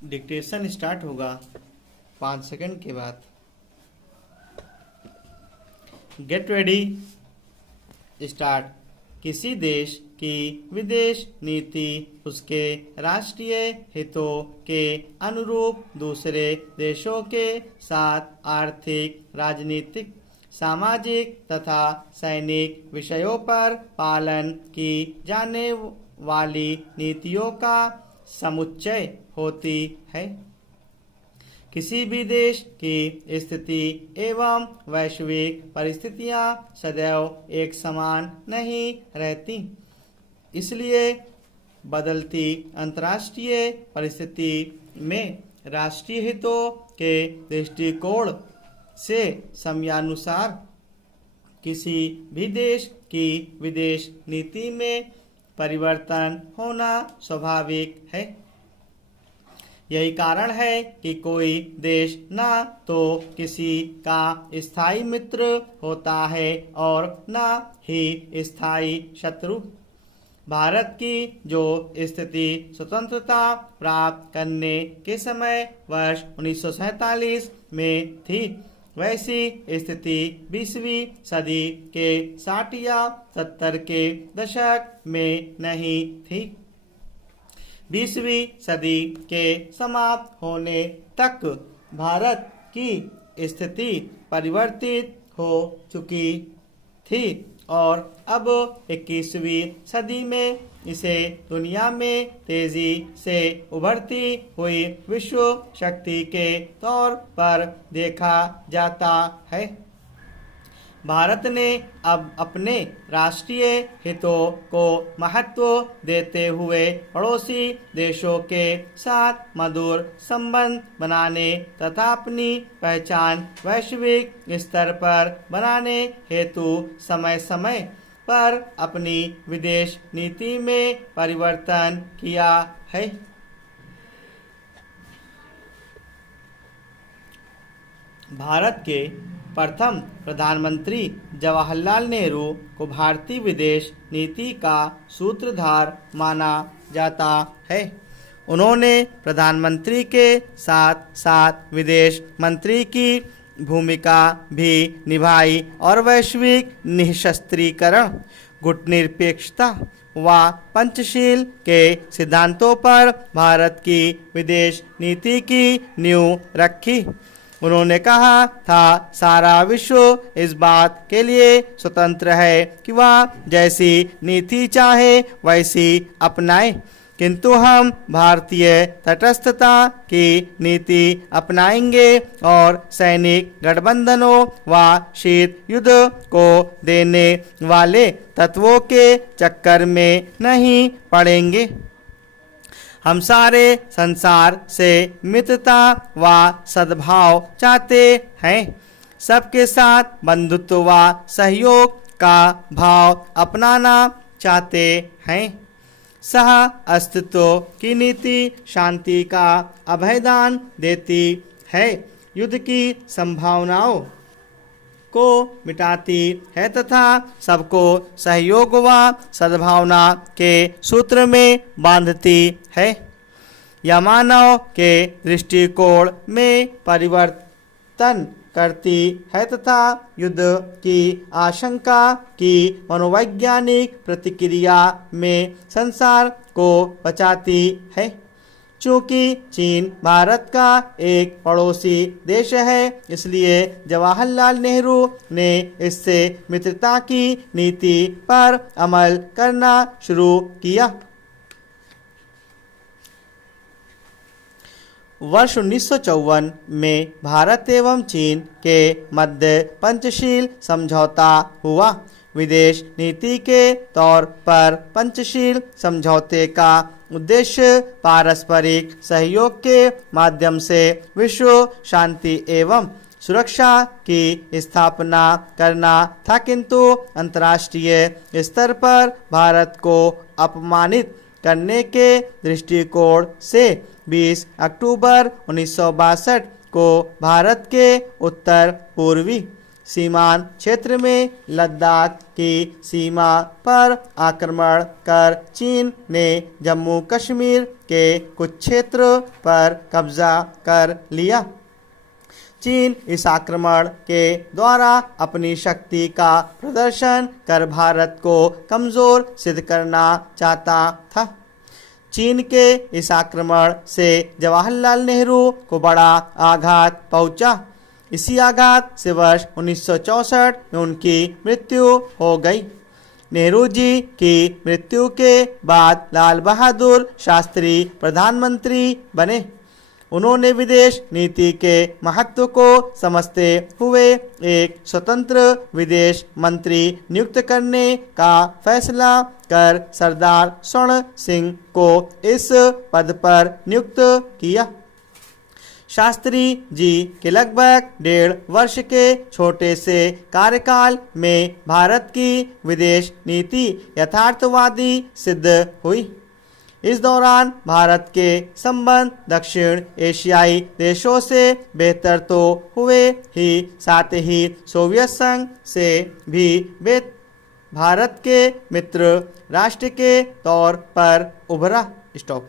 Dictation start होगा 5 second के बाद। Get ready, start. किसी देश की विदेश नीति उसके राष्ट्रीय हितों के अनुरूप दूसरे देशों के साथ आर्थिक, राजनीतिक, सामाजिक तथा सैनिक विषयों पर पालन की जाने वाली नीतियों का समुच्चय होती है। किसी भी देश की स्थिति एवं वैश्विक परिस्थितियां सदैव एक समान नहीं रहती, इसलिए बदलती अंतर्राष्ट्रीय परिस्थिति में राष्ट्रीय हितों के दृष्टिकोण से समयानुसार किसी भी देश की विदेश नीति में परिवर्तन होना स्वाभाविक है। यही कारण है कि कोई देश न तो किसी का स्थायी मित्र होता है और न ही स्थायी शत्रु। भारत की जो स्थिति स्वतंत्रता प्राप्त करने के समय वर्ष 1947 में थी, वैसी स्थिति 20वीं सदी के 60 या 70 के दशक में नहीं थी। 20वीं सदी के समाप्त होने तक भारत की स्थिति परिवर्तित हो चुकी थी और अब 21वीं सदी में इसे दुनिया में तेजी से उभरती हुई विश्व शक्ति के तौर पर देखा जाता है। भारत ने अब अपने राष्ट्रीय हितों को महत्व देते हुए पड़ोसी देशों के साथ मधुर संबंध बनाने तथा अपनी पहचान वैश्विक स्तर पर बनाने हेतु समय समय पर अपनी विदेश नीति में परिवर्तन किया है। भारत के प्रथम प्रधानमंत्री जवाहरलाल नेहरू को भारतीय विदेश नीति का सूत्रधार माना जाता है। उन्होंने प्रधानमंत्री के साथ साथ विदेश मंत्री की भूमिका भी निभाई और वैश्विक निःशस्त्रीकरण, गुटनिरपेक्षता व पंचशील के सिद्धांतों पर भारत की विदेश नीति की नींव रखी। उन्होंने कहा था, सारा विश्व इस बात के लिए स्वतंत्र है कि वह जैसी नीति चाहे वैसी अपनाए, किंतु हम भारतीय तटस्थता की नीति अपनाएंगे और सैनिक गठबंधनों व शीत युद्ध को देने वाले तत्वों के चक्कर में नहीं पड़ेंगे। हम सारे संसार से मित्रता व सद्भाव चाहते हैं, सबके साथ बंधुत्व व सहयोग का भाव अपनाना चाहते हैं। सह अस्तित्व की नीति शांति का अभयदान देती है, युद्ध की संभावनाओं को मिटाती है तथा सबको सहयोग व सद्भावना के सूत्र में बांधती है। यह मानव के दृष्टिकोण में परिवर्तन करती है तथा युद्ध की आशंका की मनोवैज्ञानिक प्रतिक्रिया में संसार को बचाती है। चूँकि चीन भारत का एक पड़ोसी देश है, इसलिए जवाहरलाल नेहरू ने इससे मित्रता की नीति पर अमल करना शुरू किया। वर्ष 1954 में भारत एवं चीन के मध्य पंचशील समझौता हुआ। विदेश नीति के तौर पर पंचशील समझौते का उद्देश्य पारस्परिक सहयोग के माध्यम से विश्व शांति एवं सुरक्षा की स्थापना करना था, किंतु अंतर्राष्ट्रीय स्तर पर भारत को अपमानित करने के दृष्टिकोण से 20 अक्टूबर 1962 को भारत के उत्तर पूर्वी सीमांत क्षेत्र में लद्दाख की सीमा पर आक्रमण कर चीन ने जम्मू कश्मीर के कुछ क्षेत्र पर कब्जा कर लिया। चीन इस आक्रमण के द्वारा अपनी शक्ति का प्रदर्शन कर भारत को कमजोर सिद्ध करना चाहता था। चीन के इस आक्रमण से जवाहरलाल नेहरू को बड़ा आघात पहुंचा। इसी आघात से वर्ष 1964 में उनकी मृत्यु हो गई। नेहरू जी की मृत्यु के बाद लाल बहादुर शास्त्री प्रधानमंत्री बने। उन्होंने विदेश नीति के महत्व को समझते हुए एक स्वतंत्र विदेश मंत्री नियुक्त करने का फैसला कर सरदार स्वर्ण सिंह को इस पद पर नियुक्त किया। शास्त्री जी के लगभग 1.5 वर्ष के छोटे से कार्यकाल में भारत की विदेश नीति यथार्थवादी सिद्ध हुई। इस दौरान भारत के संबंध दक्षिण एशियाई देशों से बेहतर तो हुए ही, साथ ही सोवियत संघ से भी भारत के मित्र राष्ट्र के तौर पर उभरा। स्टॉप।